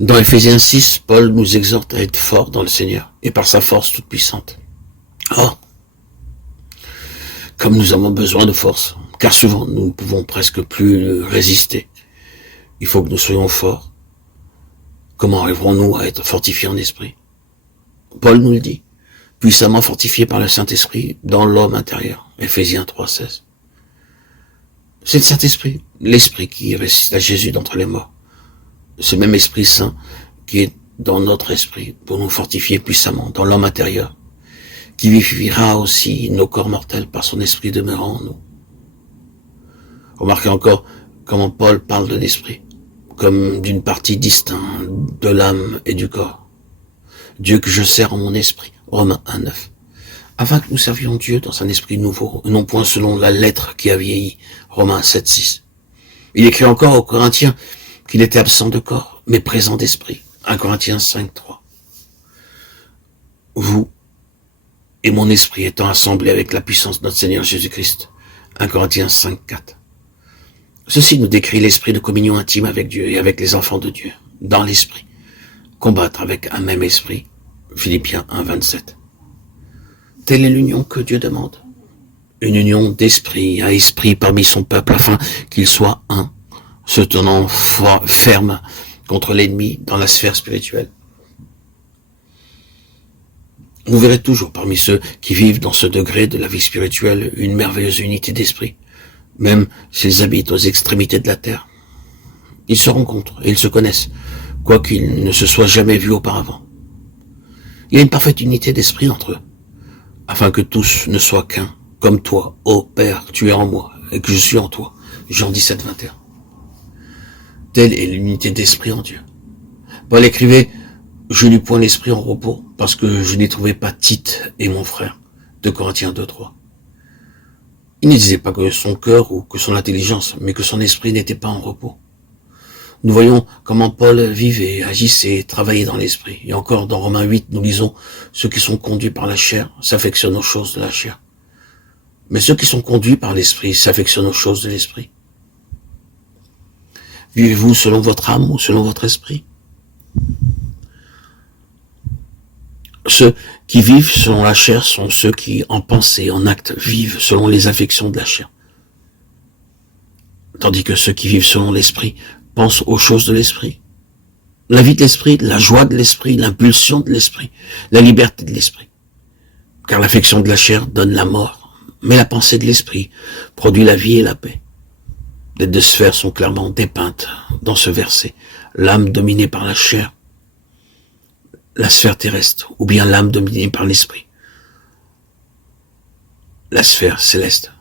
Dans Éphésiens 6, Paul nous exhorte à être forts dans le Seigneur et par sa force toute puissante. Or, comme nous avons besoin de force, car souvent nous ne pouvons presque plus résister, il faut que nous soyons forts. Comment arriverons-nous à être fortifiés en esprit? Paul nous le dit, puissamment fortifiés par le Saint-Esprit dans l'homme intérieur. Éphésiens 3,16. C'est le Saint-Esprit, l'Esprit qui ressuscita Jésus d'entre les morts. Ce même Esprit Saint qui est dans notre esprit pour nous fortifier puissamment dans l'homme intérieur, qui vivifiera aussi nos corps mortels par son esprit demeurant en nous. Remarquez encore comment Paul parle de l'esprit, comme d'une partie distincte de l'âme et du corps. Dieu que je sers en mon esprit, Romains 1,9, afin que nous servions Dieu dans un esprit nouveau, non point selon la lettre qui a vieilli, Romains 7,6. Il écrit encore aux Corinthiens qu'il était absent de corps, mais présent d'esprit, 1 Corinthiens 5,3. Vous et mon esprit étant assemblés avec la puissance de notre Seigneur Jésus-Christ, 1 Corinthiens 5,4. Ceci nous décrit l'esprit de communion intime avec Dieu et avec les enfants de Dieu, dans l'esprit, combattre avec un même esprit, Philippiens 1,27. Telle est l'union que Dieu demande, une union d'esprit à esprit parmi son peuple, afin qu'il soit un, se tenant ferme contre l'ennemi dans la sphère spirituelle. Vous verrez toujours parmi ceux qui vivent dans ce degré de la vie spirituelle une merveilleuse unité d'esprit, même s'ils habitent aux extrémités de la terre. Ils se rencontrent et ils se connaissent, quoiqu'ils ne se soient jamais vus auparavant. Il y a une parfaite unité d'esprit entre eux, afin que tous ne soient qu'un, comme toi, ô Père, tu es en moi, et que je suis en toi. Jean 17, 21. Telle est l'unité d'esprit en Dieu. Paul écrivait, je n'eus point l'esprit en repos, parce que je n'ai trouvé pas Tite et mon frère. 2 Corinthiens 2, 3. Il ne disait pas que son cœur ou que son intelligence, mais que son esprit n'était pas en repos. Nous voyons comment Paul vivait, agissait, travaillait dans l'esprit. Et encore dans Romains 8, nous lisons, ceux qui sont conduits par la chair s'affectionnent aux choses de la chair. Mais ceux qui sont conduits par l'esprit s'affectionnent aux choses de l'esprit. Vivez-vous selon votre âme ou selon votre esprit? Ceux qui vivent selon la chair sont ceux qui, en pensée, en acte, vivent selon les affections de la chair. Tandis que ceux qui vivent selon l'esprit pensent aux choses de l'esprit. La vie de l'esprit, la joie de l'esprit, l'impulsion de l'esprit, la liberté de l'esprit. Car l'affection de la chair donne la mort, mais la pensée de l'esprit produit la vie et la paix. Les deux sphères sont clairement dépeintes dans ce verset. L'âme dominée par la chair, la sphère terrestre, ou bien l'âme dominée par l'esprit, la sphère céleste.